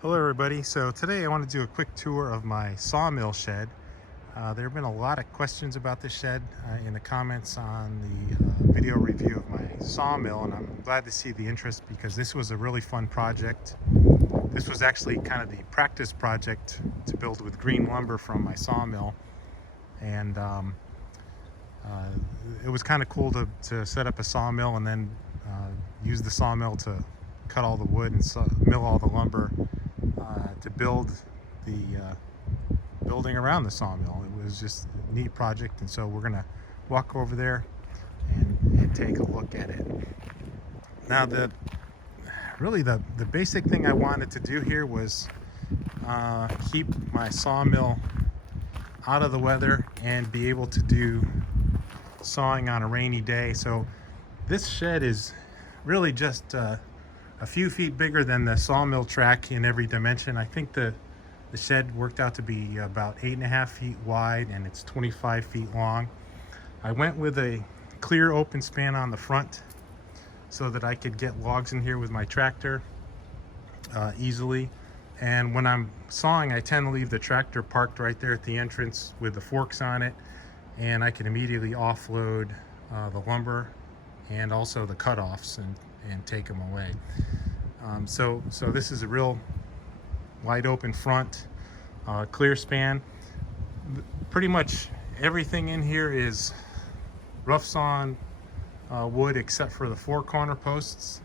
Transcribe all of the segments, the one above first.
Hello everybody. So today I want to do a quick tour of my sawmill shed. There have been a lot of questions about this shed in the comments on the video review of my sawmill, and I'm glad to see the interest because this was a really fun project. This was actually kind of the practice project to build with green lumber from my sawmill, and it was kind of cool to set up a sawmill and then use the sawmill to cut all the wood and mill all the lumber to build the building around the sawmill. It was just a neat project, and so we're gonna walk over there and take a look at it. Now the basic thing I wanted to do here was keep my sawmill out of the weather and be able to do sawing on a rainy day. So this shed is really just a few feet bigger than the sawmill track in every dimension. I think the shed worked out to be about 8.5 feet wide and it's 25 feet long. I went with a clear open span on the front so that I could get logs in here with my tractor easily. And when I'm sawing, I tend to leave the tractor parked right there at the entrance with the forks on it, and I can immediately offload the lumber and also the cutoffs and take them away. So this is a real wide open front, clear span. Pretty much everything in here is rough sawn wood except for the 4 corner posts.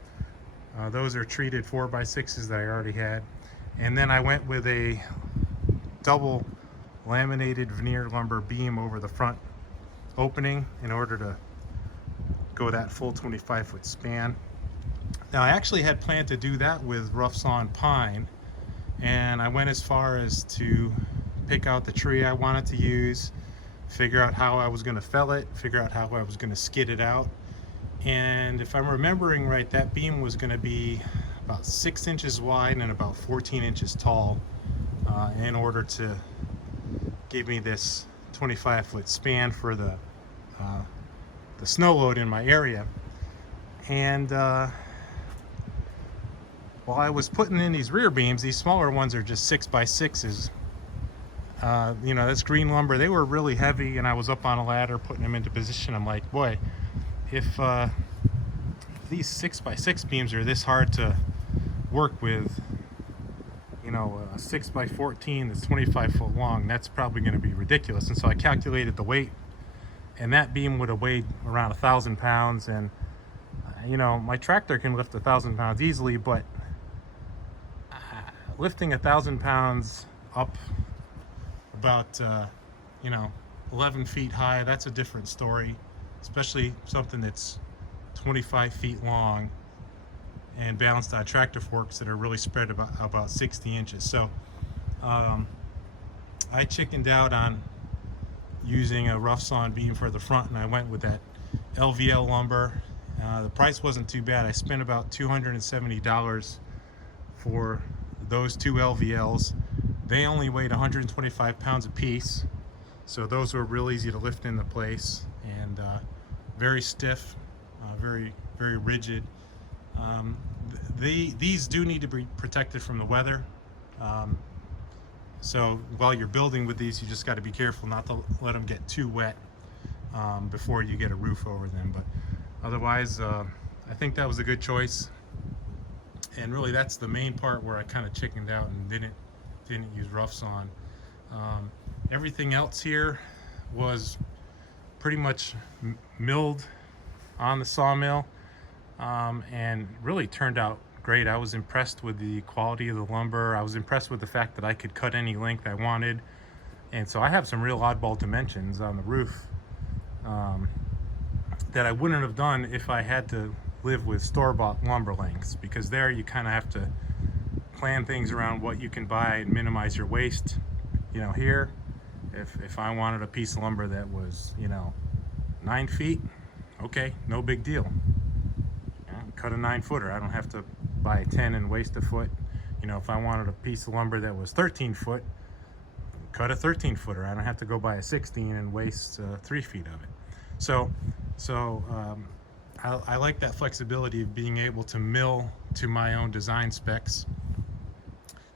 Those are treated 4x6s that I already had. And then I went with a double laminated veneer lumber beam over the front opening in order to go that full 25-foot span. Now I actually had planned to do that with rough sawn pine, and I went as far as to pick out the tree I wanted to use, figure out how I was going to fell it, figure out how I was going to skid it out. And if I'm remembering right, that beam was going to be about 6 inches wide and about 14 inches tall in order to give me this 25-foot span for the snow load in my area. And while I was putting in these rear beams, these smaller ones are just 6x6s. You know, that's green lumber. They were really heavy, and I was up on a ladder putting them into position. I'm like, boy, if these 6x6 beams are this hard to work with, you know, a 6x14 that's 25 foot long, that's probably going to be ridiculous. And so I calculated the weight, and that beam would have weighed around 1,000 pounds. And you know, my tractor can lift 1,000 pounds easily, but lifting 1,000 pounds up about you know, 11 feet high, that's a different story, especially something that's 25 feet long and balanced on tractor forks that are really spread about 60 inches. So I chickened out on using a rough sawn beam for the front, and I went with that LVL lumber. The price wasn't too bad. I spent about $270 for those 2 LVLs. They only weighed 125 pounds a piece, so those were real easy to lift into place and very stiff, very rigid. These do need to be protected from the weather. So while you're building with these, you just got to be careful not to let them get too wet before you get a roof over them. But otherwise, I think that was a good choice. And really, that's the main part where I kind of chickened out and didn't use rough sawn. Everything else here was pretty much milled on the sawmill, and really turned out great. I was impressed with the quality of the lumber. I was impressed with the fact that I could cut any length I wanted. And so I have some real oddball dimensions on the roof that I wouldn't have done if I had to live with store-bought lumber lengths, because there you kind of have to plan things around what you can buy and minimize your waste. You know, here, if I wanted a piece of lumber that was, you know, 9 feet, okay, no big deal. Cut a 9-footer. I don't have to buy a 10 and waste a foot. You know, if I wanted a piece of lumber that was 13 foot, cut a 13-footer. I don't have to go buy a 16 and waste 3 feet of it. So I like that flexibility of being able to mill to my own design specs.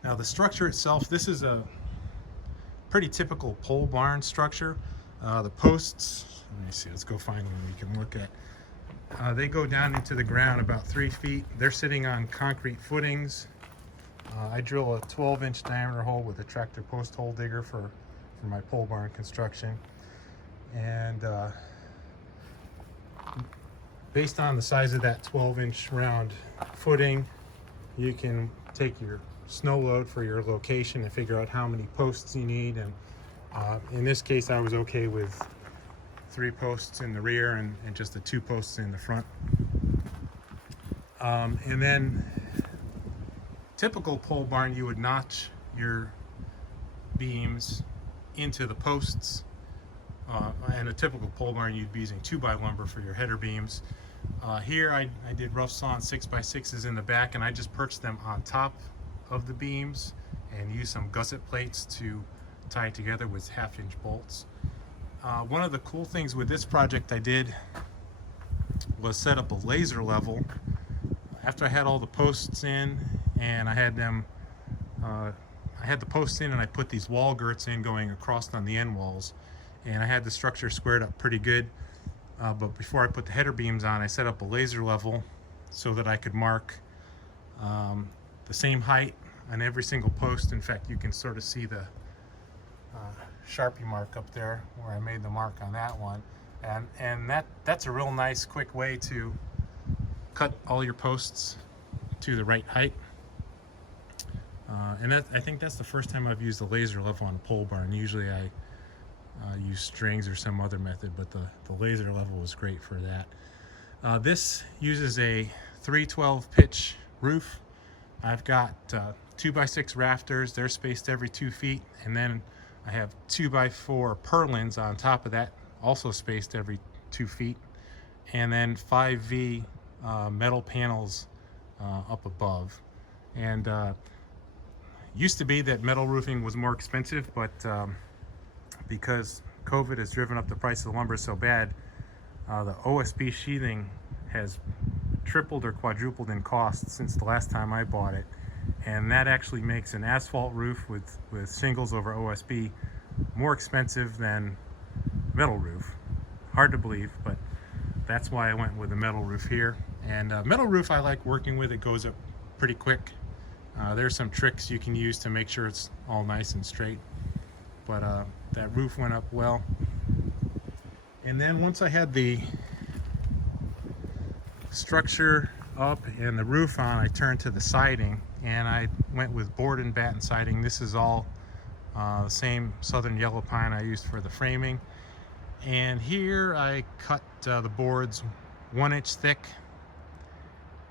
Now the structure itself, this is a pretty typical pole barn structure. The posts, let me see, let's go find one we can look at. They go down into the ground about 3 feet. They're sitting on concrete footings. I drill a 12-inch diameter hole with a tractor post hole digger for my pole barn construction. And based on the size of that 12-inch round footing, you can take your snow load for your location and figure out how many posts you need. And in this case, I was okay with 3 posts in the rear and just the 2 posts in the front. And then typical pole barn, you would notch your beams into the posts. And a typical pole barn, you'd be using 2x lumber for your header beams. Here I did rough sawn 6x6s in the back, and I just perched them on top of the beams and used some gusset plates to tie it together with 1/2-inch bolts. One of the cool things with this project I did was set up a laser level. After I had all the posts in and I had them, I had the posts in and I put these wall girts in going across on the end walls, and I had the structure squared up pretty good. But before I put the header beams on, I set up a laser level so that I could mark the same height on every single post. In fact, you can sort of see the Sharpie mark up there where I made the mark on that one. And that's a real nice quick way to cut all your posts to the right height. And I think that's the first time I've used a laser level on a pole barn. Usually I use strings or some other method, but the laser level was great for that. This uses a 312 pitch roof. I've got 2x6 rafters. They're spaced every 2 feet, and then I have 2x4 purlins on top of that, also spaced every 2 feet, and then 5V metal panels up above. And used to be that metal roofing was more expensive, but because COVID has driven up the price of the lumber so bad, the OSB sheathing has tripled or quadrupled in cost since the last time I bought it. And that actually makes an asphalt roof with shingles over OSB more expensive than metal roof. Hard to believe, but that's why I went with a metal roof here. And metal roof I like working with. It goes up pretty quick. There's some tricks you can use to make sure it's all nice and straight. But that roof went up well. And then once I had the structure up and the roof on, I turned to the siding, and I went with board and batten siding. This is all the same southern yellow pine I used for the framing. And here I cut the boards 1 inch thick,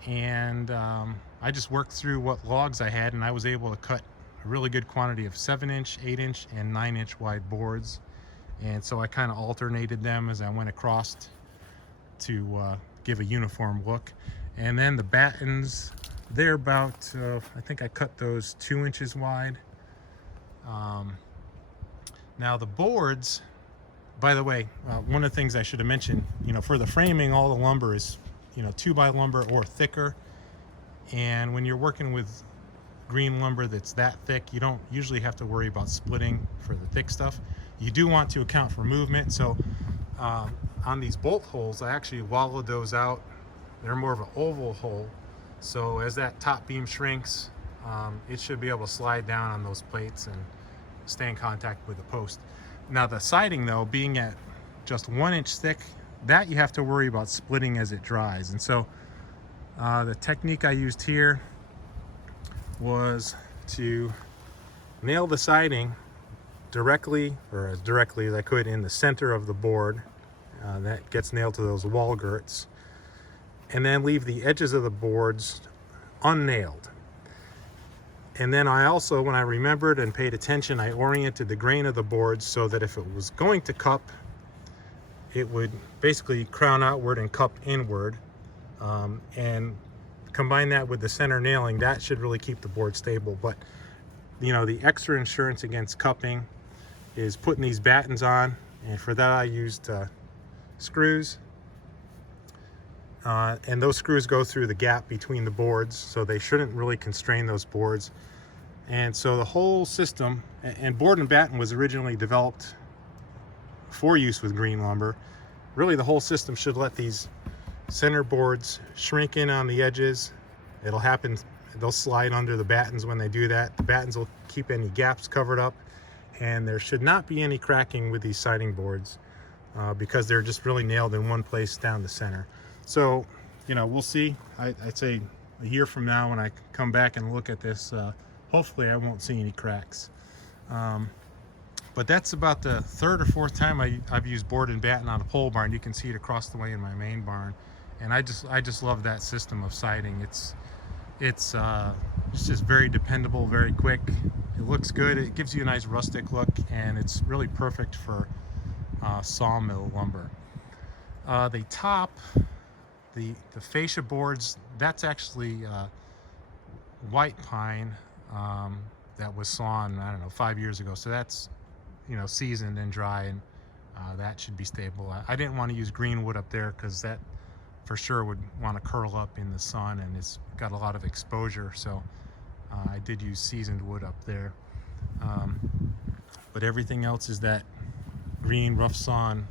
and I just worked through what logs I had, and I was able to cut a really good quantity of 7-inch, 8-inch, and 9-inch wide boards. And so I kind of alternated them as I went across to give a uniform look. And then the battens, they're about, I think I cut those 2 inches wide. Now the boards, by the way, one of the things I should have mentioned, for the framing, all the lumber is, 2x lumber or thicker. And when you're working with green lumber that's that thick, you don't usually have to worry about splitting for the thick stuff. You do want to account for movement. So on these bolt holes, I actually wallowed those out. They're more of an oval hole. So as that top beam shrinks, it should be able to slide down on those plates and stay in contact with the post. Now the siding, though, being at just 1 inch thick, that you have to worry about splitting as it dries. And so the technique I used here was to nail the siding directly, or as directly as I could, in the center of the board. That gets nailed to those wall girts, and then leave the edges of the boards unnailed. And then I also, when I remembered and paid attention, I oriented the grain of the boards so that if it was going to cup, it would basically crown outward and cup inward. And combine that with the center nailing, that should really keep the board stable. But the extra insurance against cupping is putting these battens on, and for that I used screws. And those screws go through the gap between the boards, so they shouldn't really constrain those boards. And so the whole system, and board and batten was originally developed for use with green lumber. Really, the whole system should let these center boards shrink in on the edges. It'll happen, they'll slide under the battens when they do that. The battens will keep any gaps covered up, and there should not be any cracking with these siding boards because they're just really nailed in one place down the center. So, you know, we'll see. I'd say a year from now when I come back and look at this, hopefully I won't see any cracks. But that's about the third or fourth time I've used board and batten on a pole barn. You can see it across the way in my main barn, and I just love that system of siding. It's just very dependable, very quick. It looks good. It gives you a nice rustic look, and it's really perfect for sawmill lumber. The top, the fascia boards, that's actually white pine that was sawn, I don't know, 5 years ago. So that's, you know, seasoned and dry, and that should be stable. I didn't want to use green wood up there because that for sure would want to curl up in the sun, and it's got a lot of exposure. So I did use seasoned wood up there. But everything else is that green rough sawn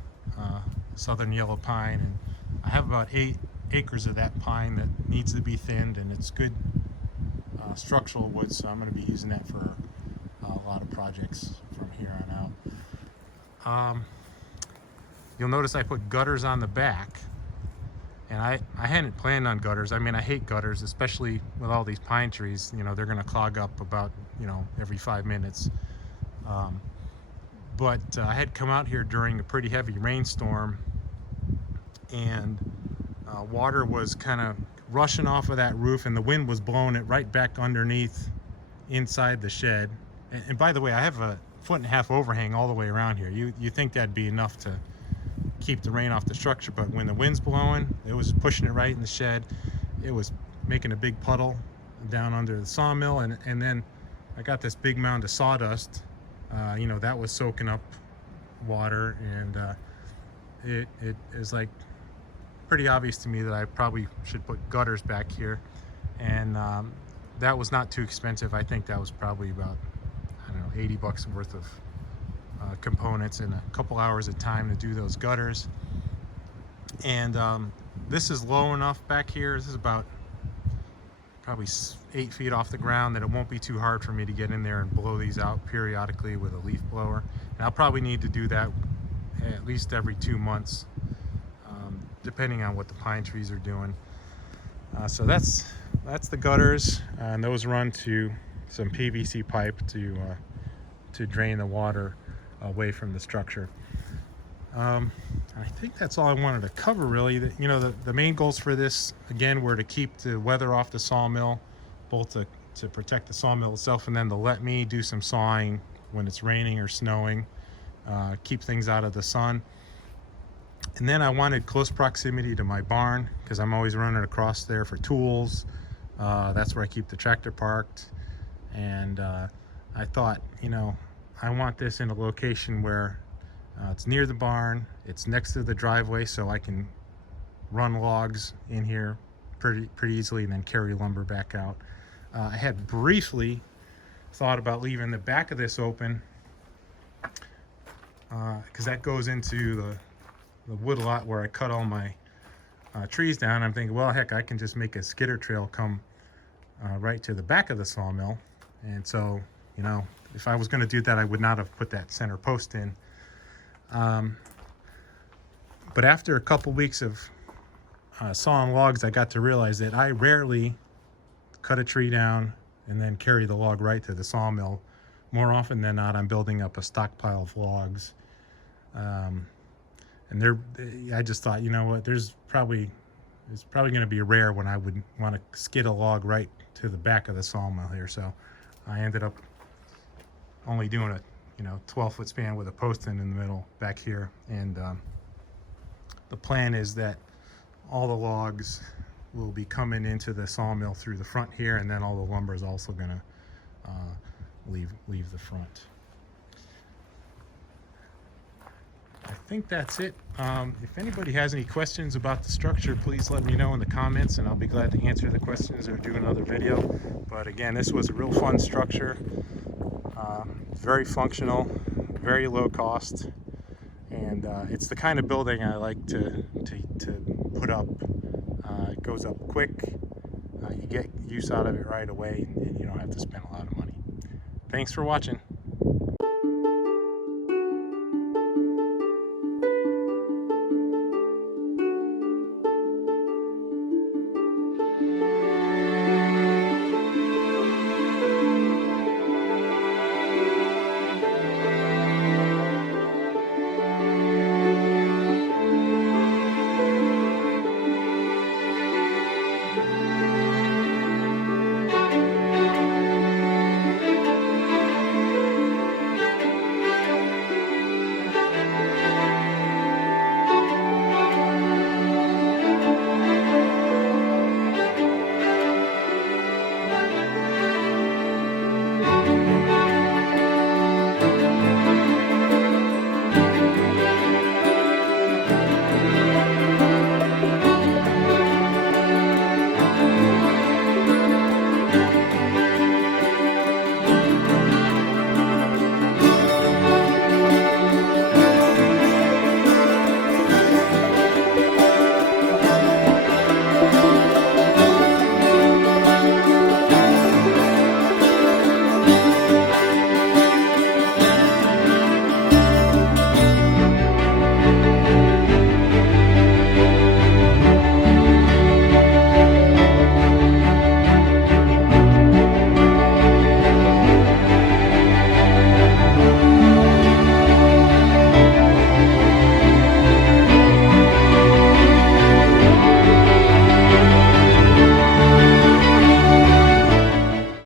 southern yellow pine, and I have about 8 acres of that pine that needs to be thinned, and it's good structural wood, so I'm going to be using that for a lot of projects from here on out. You'll notice I put gutters on the back, and I hadn't planned on gutters. I mean, I hate gutters, especially with all these pine trees. You know, they're going to clog up about, you know, every 5 minutes. But I had come out here during a pretty heavy rainstorm, and water was kind of rushing off of that roof, and the wind was blowing it right back underneath inside the shed. And by the way, I have a 1.5 foot overhang all the way around here. You think that'd be enough to keep the rain off the structure, but when the wind's blowing, it was pushing it right in the shed. It was making a big puddle down under the sawmill, and then I got this big mound of sawdust. You know, that was soaking up water, and it is like pretty obvious to me that I probably should put gutters back here, and that was not too expensive. I think that was probably about, I don't know, 80 bucks worth of components and a couple hours of time to do those gutters. And this is low enough back here. This is about probably 8 feet off the ground that it won't be too hard for me to get in there and blow these out periodically with a leaf blower. And I'll probably need to do that at least every 2 months, depending on what the pine trees are doing. So that's the gutters, and those run to some PVC pipe to drain the water away from the structure. I think that's all I wanted to cover, really. You know, the main goals for this, again, were to keep the weather off the sawmill, both to protect the sawmill itself, and then to let me do some sawing when it's raining or snowing, keep things out of the sun. And then I wanted close proximity to my barn because I'm always running across there for tools. That's where I keep the tractor parked. And I thought, you know, I want this in a location where it's near the barn, it's next to the driveway, so I can run logs in here pretty easily and then carry lumber back out. I had briefly thought about leaving the back of this open because that goes into the wood lot where I cut all my trees down. I'm thinking, well, heck, I can just make a skidder trail come right to the back of the sawmill. And so, you know, if I was going to do that, I would not have put that center post in. But after a couple weeks of sawing logs, I got to realize that I rarely cut a tree down and then carry the log right to the sawmill. More often than not, I'm building up a stockpile of logs. And I just thought, you know what, it's probably going to be rare when I would want to skid a log right to the back of the sawmill here. So I ended up only doing a 12-foot span with a post in the middle back here. And the plan is that all the logs will be coming into the sawmill through the front here, and then all the lumber is also going to leave the front. I think that's it. If anybody has any questions about the structure, please let me know in the comments, and I'll be glad to answer the questions or do another video. But again, this was a real fun structure, very functional, very low cost, and it's the kind of building I like to put up. It goes up quick, you get use out of it right away, and you don't have to spend a lot of money. Thanks for watching.